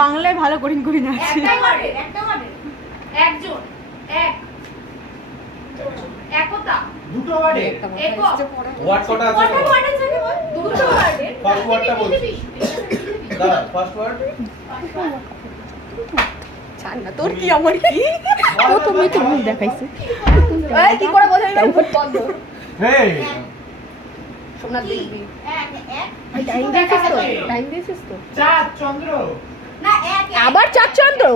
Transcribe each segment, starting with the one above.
বাংলায় ভালো করিন করিন আছে। একজন এক একতা দুটো ওয়ার্ডে ওয়ার্ড কটা আছে? দুটো ওয়ার্ডে ফার্স্ট ওয়ার্ডটা বলছি দাদা ফার্স্ট ওয়ার্ড ছাড় না তোর কি আমার কি প্রথমে তো মুখ দেখাইছে এই কি করে বোঝাই না বন্ধ এই সোমনাথ দেখবি এক এক টাইম দিয়েছিস তো চাঁদ চন্দ্র না এক আবার চারচন্দ্র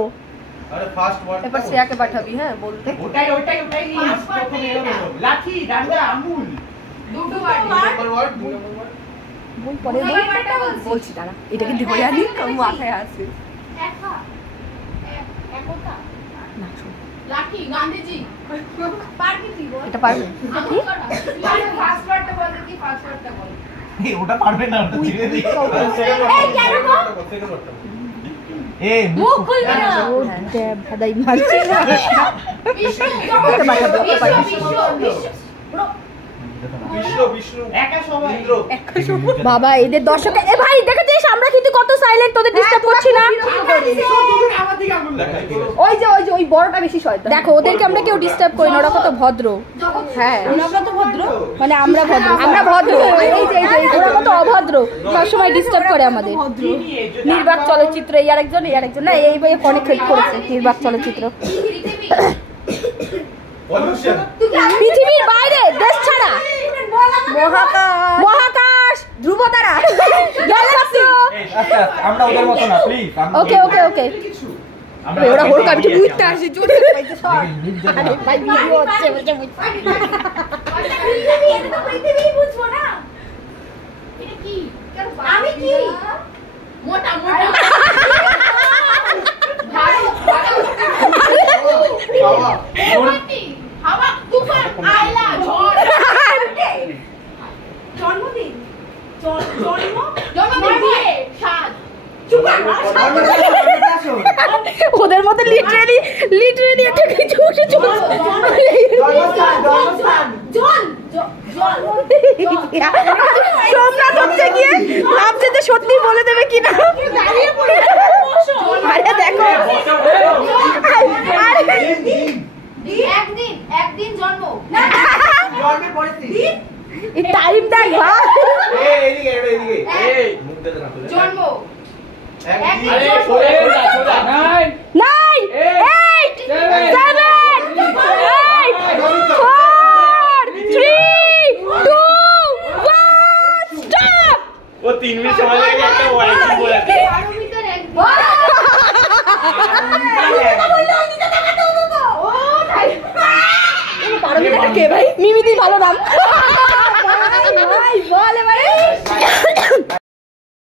আরে ফার্স্ট ওয়ার্ড এবার শ্রেয়াকে পাঠাবি হ্যাঁ বলতে ওটাই প্রথমে এলো লাঠি ডান্ডা আমুল দুটো দুই ওয়ার্ড নম্বর ওয়ার্ড দুই নম্বর ওয়ার্ড বল পরে বলছি দাঁড়া এটাকে ধরে আনি কারণ মাথায় আছে একা একতা না শোন লাঠি গান্ধীজি পারবি তুই বল এটা পারবে কি ফার্স্ট ওয়ার্ডটা বল কি ফার্স্ট ওয়ার্ডটা বল এই ওটা পারবে না ওটা ছেড়ে দি এই কেন গো এই মুখ খুলবি না ও ভাদাই মারছে না বিষ্ণু বিষ্ণু বিষ্ণু একা সবাই ইন্দ্র বাবা এদের দর্শক এ ভাই দেখেছিস আমরা কিন্তু কত সাইলেন্ট তোদের ডিস্টার্ব করছি না আমার দিকে আঙুল দেখাই ওই যে ওই বড়টা বেশি শয়তান দেখো ওদেরকে আমরা কেউ ডিস্টার্ব করি না ওরা কত ভদ্র হ্যাঁ আমরা তো ভদ্র মানে আমরা ভদ্র এই যে ওরা কত অভদ্র সবসময় ডিস্টার্ব করে আমাদের নির্বাক চলচ্চিত্র এই আরেকজন না এই বইয়ে অনেক হেল্প করেছে নির্বাক চলচ্চিত্র পলিউশন পৃথিবীর বাইরে দেশ ছাড়া মহাকাশ ধ্রুবতারা গ্যালাক্সি আচ্ছা আমরা ওদের মত না প্লিজ ওকে ওরা হোল কাবিটি বুঝতে আসে জোরে পাইতে সব আরে ভাই ভিডিও হচ্ছে বলছে এটা তো পৃথিবী বুঝবো না এটা কি আমি কি মোটা হাওয়া তুফান আয়লা ঝড় জন্মদিন বিয়ে সাজ ওদের মধ্যে লিটারেলি একটা কিছু চলছে সোমনাথ হচ্ছে গিয়ে ভাবছে যে সত্যি বলে দেবে কিনা আরে দেখো একদিন জন্ম জন্মের পরে দিন টাইম দেখ ভাই এইদিকে এই মুখ দেখে না জন্ম একদিন আরে সোজা 9 8 7 8 4 3 2 1 স্টপ ও 3 মিনিট সময় লাগে একটা ওয়াই কি বলেছে কে ভাই মিমিদি ভালো নাম